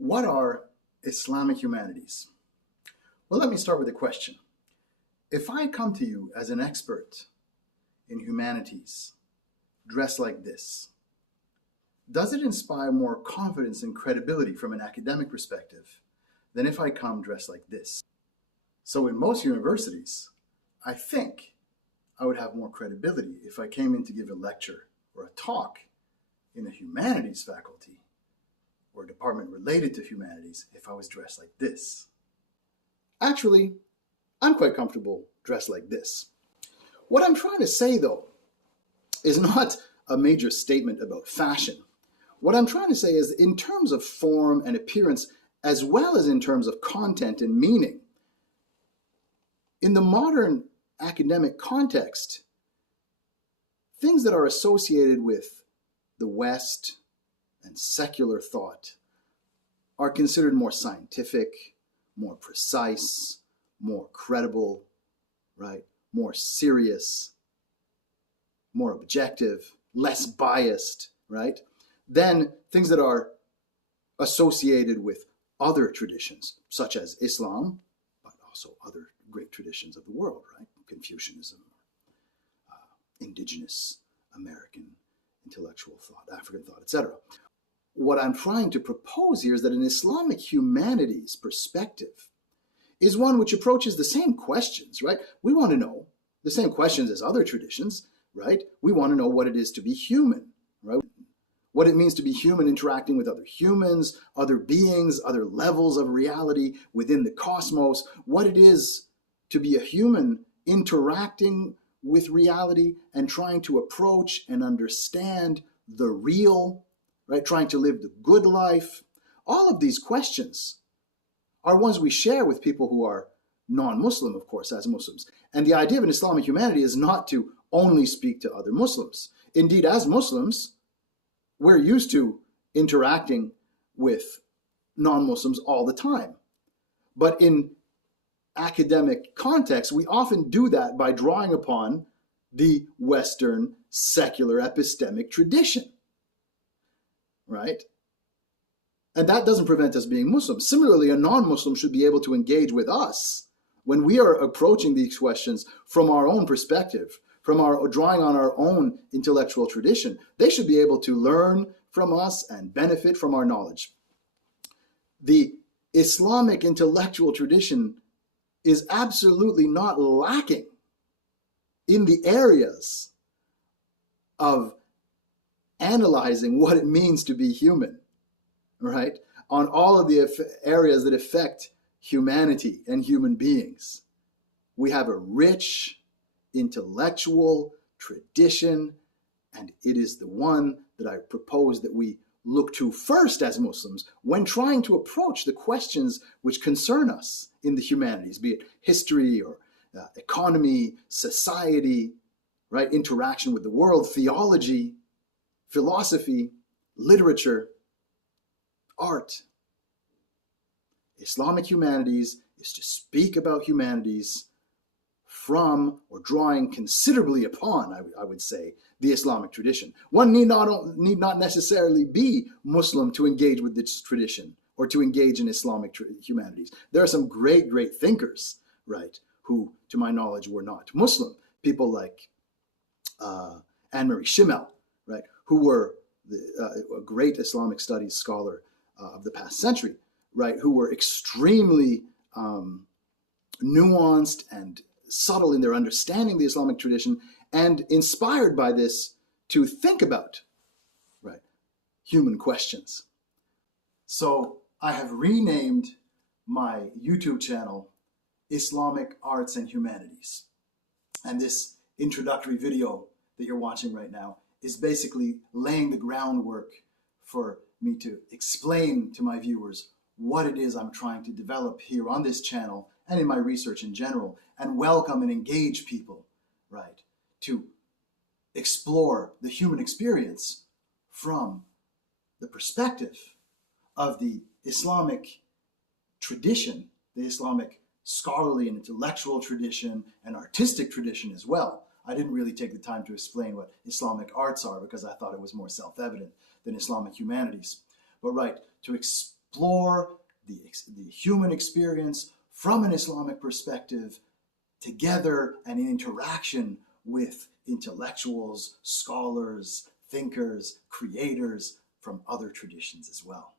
What are Islamic humanities? Well, let me start with a question. If I come to you as an expert in humanities, dressed like this, does it inspire more confidence and credibility from an academic perspective than if I come dressed like this? So in most universities, I think I would have more credibility if I came in to give a lecture or a talk in a humanities faculty or a department related to humanities if I was dressed like this. Actually, I'm quite comfortable dressed like this. What I'm trying to say, though, is not a major statement about fashion. What I'm trying to say is, in terms of form and appearance, as well as in terms of content and meaning, in the modern academic context, things that are associated with the West and secular thought are considered more scientific, more precise, more credible, right? More serious, more objective, less biased, right? Than things that are associated with other traditions, such as Islam, but also other great traditions of the world, right? Confucianism, indigenous American intellectual thought, African thought, etc. What I'm trying to propose here is that an Islamic humanities perspective is one which approaches the same questions, right? We want to know the same questions as other traditions, right? We want to know what it is to be human, right? What it means to be human interacting with other humans, other beings, other levels of reality within the cosmos, what it is to be a human interacting with reality and trying to approach and understand the real, right? Trying to live the good life. All of these questions are ones we share with people who are non-Muslim, of course, as Muslims. And the idea of an Islamic humanity is not to only speak to other Muslims. Indeed, as Muslims, we're used to interacting with non-Muslims all the time. But in academic context, we often do that by drawing upon the Western secular epistemic tradition, right? And that doesn't prevent us being Muslim. Similarly, a non-Muslim should be able to engage with us when we are approaching these questions from our own perspective, from our drawing on our own intellectual tradition. They should be able to learn from us and benefit from our knowledge. The Islamic intellectual tradition is absolutely not lacking in the areas of analyzing what it means to be human, right? On all of the areas that affect humanity and human beings. We have a rich intellectual tradition, and it is the one that I propose that we look to first as Muslims when trying to approach the questions which concern us in the humanities, be it history or economy, society, right? Interaction with the world, theology, philosophy, literature, art. Islamic humanities is to speak about humanities from, or drawing considerably upon, I would say, the Islamic tradition. One need not necessarily be Muslim to engage with this tradition or to engage in Islamic humanities. There are some great thinkers, right, who, to my knowledge, were not Muslim. People like Annemarie Schimmel, right, who were a great Islamic studies scholar of the past century, right, who were extremely nuanced and subtle in their understanding of the Islamic tradition and inspired by this to think about, right, human questions. So I have renamed my YouTube channel Islamic Arts and Humanities. And this introductory video that you're watching right now is basically laying the groundwork for me to explain to my viewers what it is I'm trying to develop here on this channel and in my research in general, and welcome and engage people, right, to explore the human experience from the perspective of the Islamic tradition, the Islamic scholarly and intellectual tradition and artistic tradition as well. I didn't really take the time to explain what Islamic arts are because I thought it was more self-evident than Islamic humanities. But right, to explore the human experience from an Islamic perspective, together and in interaction with intellectuals, scholars, thinkers, creators from other traditions as well.